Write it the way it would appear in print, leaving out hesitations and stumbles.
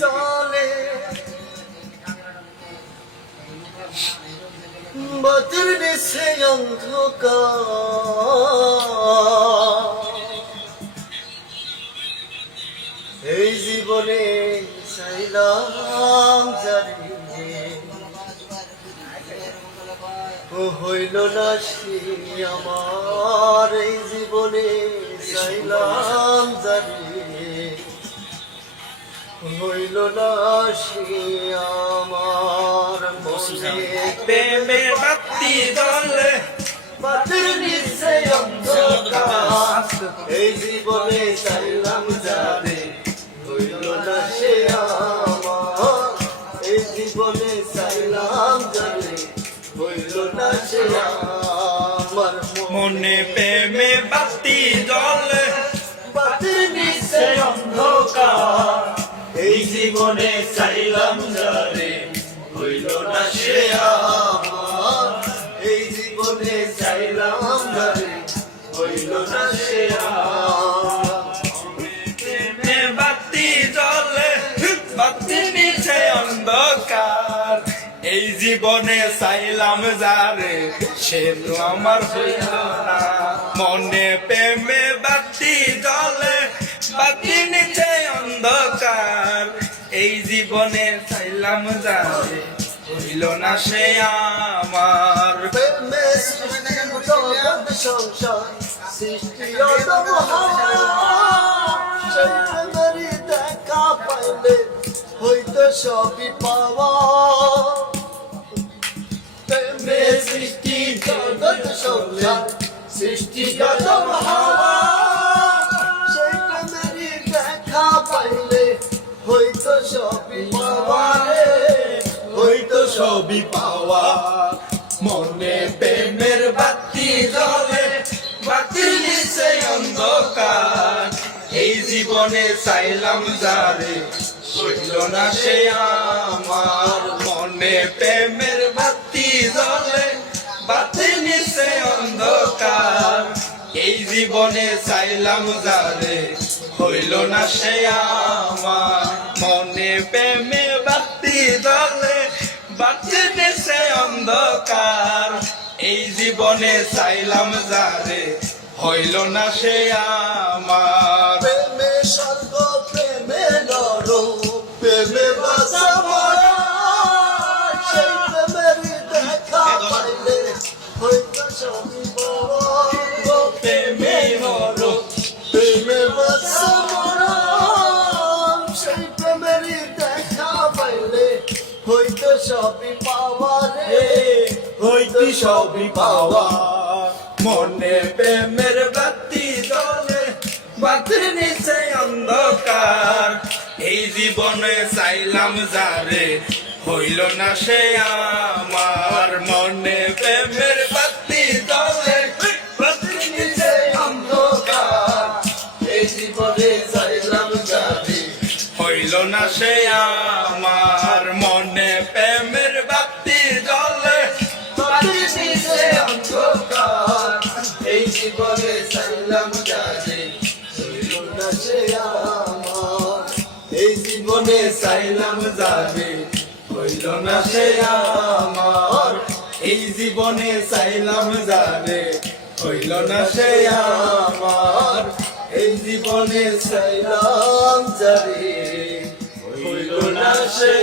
চলে বাতির নিচে অন্ধকার এই জীবনে চাইলাম জানি ও হইল না সে আমার এই জীবনে চাইলাম জানি হইল না সে আমার মনে প্রেমের বাতি জ্বলে বাতির নিচে অন্ধকার এই জীবনে চাইলাম জানি হইল না সে আমার এই জীবনে চাইলাম জানি হইল না সে আমার মনে প্রেমে বাতি জ্বলে বাতির নিচে অন্ধকার এই জীবনে চাইলাম জানি হইল না সে আমার এই জীবনে চাইলাম জানি হইল না সে প্রেমে বাতি জ্বলে বাতি নিচে অন্ধকার এই জীবনে চাইলাম যারে সে তো আমার হইল না মনে প্রেমে বাতি জ্বলে বাতি নিচে অন্ধকার এই জীবনে চাইলাম যারে হইল না সে আমার প্রেমে সৃষ্টি জগৎ সংসার সৃষ্টি অদম হাওয়া সেই প্রেমেরই দেখা পাইলে হইতো সবই পাওয়া প্রেমে সৃষ্টি জগৎ সংসার সৃষ্টি অদম হাওয়া সেই প্রেমেরই দেখা পাইলে হইতো সবই পাওয়া রে হইতো সবই পাওয়া মনে প্রেমের বাতি জ্বলে বাতি নিচে অন্ধকার এই জীবনে চাইলাম যারে হইল না সে আমার মনে প্রেমের বাতি জ্বলে বাতি নিচে অন্ধকার এই জীবনে চাইলাম যারে হইল না সে আমার মনে প্রেমে বাতি জ্বলে বাতি নিচে অন্ধকার এই জীবনে চাইলাম যারে হইল না সে আমার প্রেমে স্বর্গ প্রেমে নর প্রেমে বাসা মরা সেই প্রেমেরই দেখা পাইলে হইতো সবই পাওয়া প্রেমে নর প্রেমে বাসা মরা সেই প্রেমেরই দেখা পাইলে হইতো সবই পাওয়া রে হইতো সবই পাওয়া মনে প্রেমের বাতি জ্বলে বাতির নিচে অন্ধকার এই জীবনে চাইলাম যারে হইল না সে আমার মনে প্রেমের বাতি জ্বলে বাতির নিচে অন্ধকার এই জীবনে চাইলাম জানি হইল না সে আমার মনে প্রেমের বাতি জ্বলে বাতির নিচে অন্ধকার এই জীবনে চাইলাম জানি হইল না সে আমার এই জীবনে চাইলাম জানি হইল না সে আমার এই জীবনে চাইলাম যারে হইল না সে আমার এই জীবনে চাইলাম জানি হইল না সে